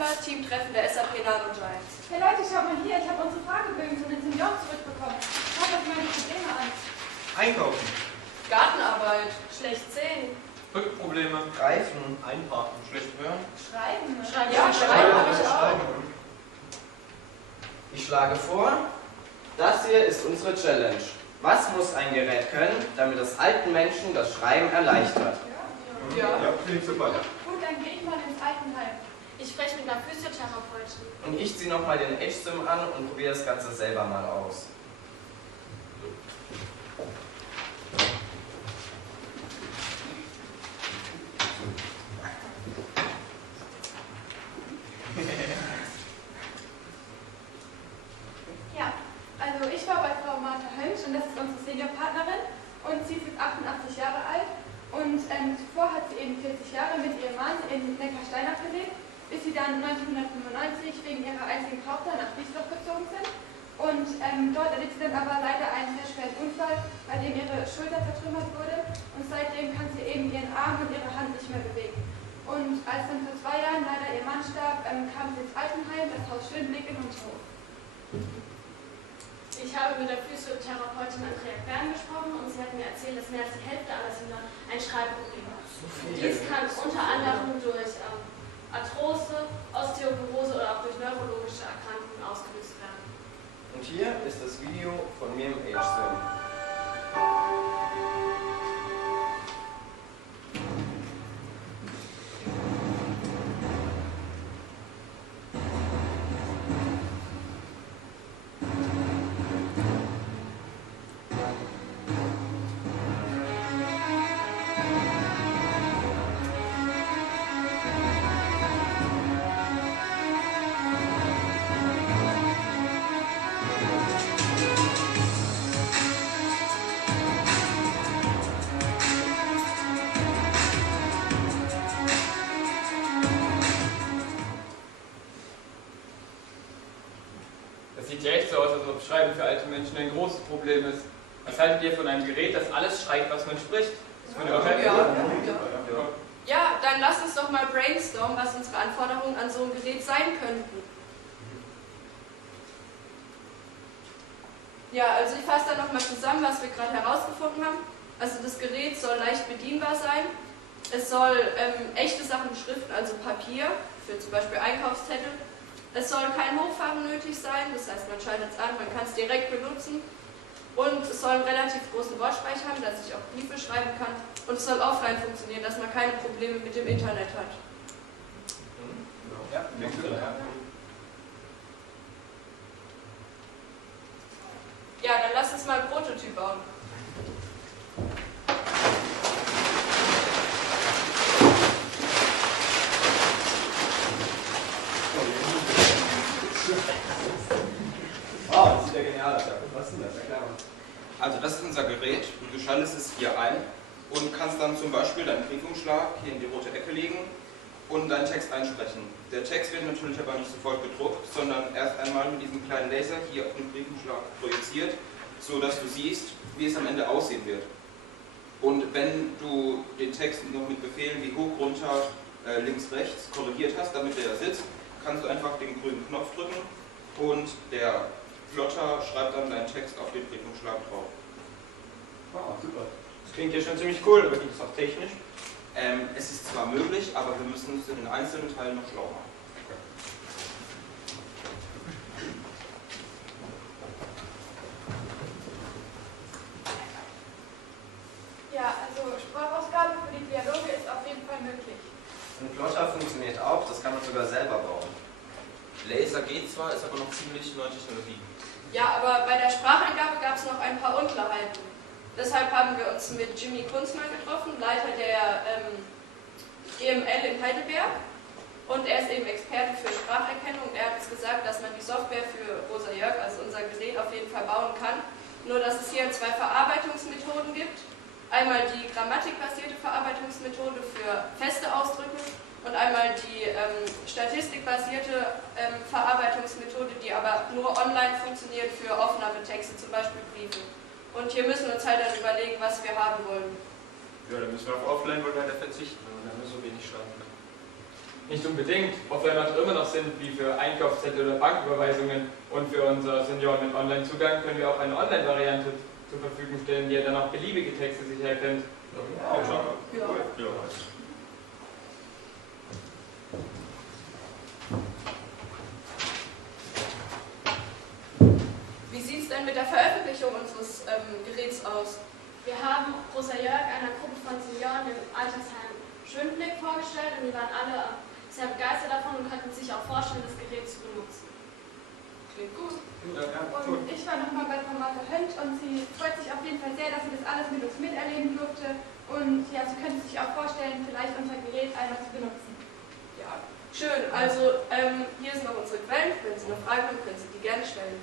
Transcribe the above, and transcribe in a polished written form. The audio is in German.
September, Teamtreffen der SAP Nano Giants. Hey Leute, schaut mal hier, ich habe unsere Fragebögen von den Senioren zurückbekommen. Schaut euch meine Probleme an. Einkaufen. Gartenarbeit, schlecht sehen. Rückenprobleme. Greifen. Einparken. Schlecht hören. Schreiben. Ja, schreiben habe ich auch. Ich schlage vor, das hier ist unsere Challenge. Was muss ein Gerät können, damit es alten Menschen das Schreiben erleichtert? Ja. Ja, finde ich super. Gut, dann gehe ich mal ins Altenheim. Ich spreche mit einer Physiotherapeutin. Und ich ziehe nochmal den H-Sim an und probiere das Ganze selber mal aus. Ja, also ich war bei Frau Martha Hölsch und das ist unsere Seniorpartnerin und sie ist 88 Jahre alt und zuvor hat sie eben 40 Jahre mit ihrem Mann in Neckarsteinach gelebt, bis sie dann 1995 wegen ihrer einzigen Tochter nach Wiesloch gezogen sind. Und dort erlitt sie dann aber leider einen sehr schweren Unfall, bei dem ihre Schulter zertrümmert wurde und seitdem kann sie eben ihren Arm und ihre Hand nicht mehr bewegen. Und als dann vor 2 Jahren leider ihr Mann starb, kam sie ins Altenheim, das Haus Schönblick in Unterhof. Ich habe mit der Physiotherapeutin Andrea Bern gesprochen und sie hat mir erzählt, dass mehr als die Hälfte aller Senior ein Schreibproblem hat. Dies kann unter anderem durch Arthrose, Osteoporose oder auch durch neurologische Erkrankungen ausgelöst werden. Und hier ist das Video von mir im H-Sim. Das sieht ja echt so aus, als ob Schreiben für alte Menschen ein großes Problem ist. Was haltet ihr von einem Gerät, das alles schreibt, was man spricht? Das würde auch helfen. Ja, dann lass uns doch mal brainstormen, was unsere Anforderungen an so ein Gerät sein könnten. Ja, also ich fasse da nochmal zusammen, was wir gerade herausgefunden haben. Also das Gerät soll leicht bedienbar sein. Es soll echte Sachen beschriften, also Papier, für zum Beispiel Einkaufszettel. Es soll kein Hochfahren nötig sein, das heißt, man schaltet es an, man kann es direkt benutzen. Und es soll einen relativ großen Wortspeicher haben, dass ich auch Briefe schreiben kann. Und es soll offline funktionieren, dass man keine Probleme mit dem Internet hat. Ja, Ja, dann lass uns mal einen Prototyp bauen. Wow, das sieht ja genial aus. Was ist denn das? Erklär mal. Also das ist unser Gerät, du schaltest es hier ein und kannst dann zum Beispiel deinen Briefumschlag hier in die rote Ecke legen und deinen Text einsprechen. Der Text wird natürlich aber nicht sofort gedruckt, sondern erst einmal mit diesem kleinen Laser hier auf den Briefumschlag projiziert, so dass du siehst, wie es am Ende aussehen wird. Und wenn du den Text noch mit Befehlen wie hoch, runter, links, rechts korrigiert hast, damit der sitzt, kannst du einfach den grünen Knopf drücken und der Plotter schreibt dann deinen Text auf den Briefumschlag drauf. Wow, super. Das klingt ja schon ziemlich cool, aber geht es auch technisch? Es ist zwar möglich, aber wir müssen es in den einzelnen Teilen noch schlau machen. Ja, also Sprachausgabe für die Dialoge ist auf jeden Fall möglich. Ein Plotter funktioniert auch, das kann man sogar selber bauen. Laser geht zwar, ist aber noch ziemlich neue Technologie. Ja, aber bei der Spracheingabe gab es noch ein paar Unklarheiten. Deshalb haben wir uns mit Jimmy Kunzmann getroffen, Leiter der EML in Heidelberg. Und er ist eben Experte für Spracherkennung. Er hat uns gesagt, dass man die Software für Rosa Jörg, also unser Gerät, auf jeden Fall bauen kann. Nur, dass es hier 2 Verarbeitungsmethoden gibt. Einmal die grammatikbasierte Verarbeitungsmethode für feste Ausdrücke und einmal die statistikbasierte Verarbeitungsmethode, die aber nur online funktioniert für Aufnahmetexte, zum Beispiel Briefe. Und hier müssen wir uns halt dann überlegen, was wir haben wollen. Ja, dann müssen wir auf Offline wohl weiter verzichten, wenn man da nur so wenig schreiben kann. Nicht unbedingt. Offline macht immer noch Sinn, wie für Einkaufszettel oder Banküberweisungen. Und für unsere Senioren mit Online-Zugang können wir auch eine Online-Variante zur Verfügung stellen, die ja dann auch beliebige Texte sicher erkennt. Ja. Wie sieht es denn mit der Veröffentlichung unseres Geräts aus? Wir haben Rosa Jörg einer Gruppe von Senioren im Altersheim Schönblick vorgestellt und die waren alle sehr begeistert davon und könnten sich auch vorstellen, das Gerät zu benutzen. Klingt gut. Und ich war nochmal bei Frau Martha Hönsch und sie freut sich auf jeden Fall sehr, dass sie das alles mit uns miterleben durfte. Und ja, sie könnte sich auch vorstellen, vielleicht unser Gerät einmal zu benutzen. Ja, schön. Also hier sind noch unsere Quellen. Wenn Sie eine Frage haben, können Sie die gerne stellen.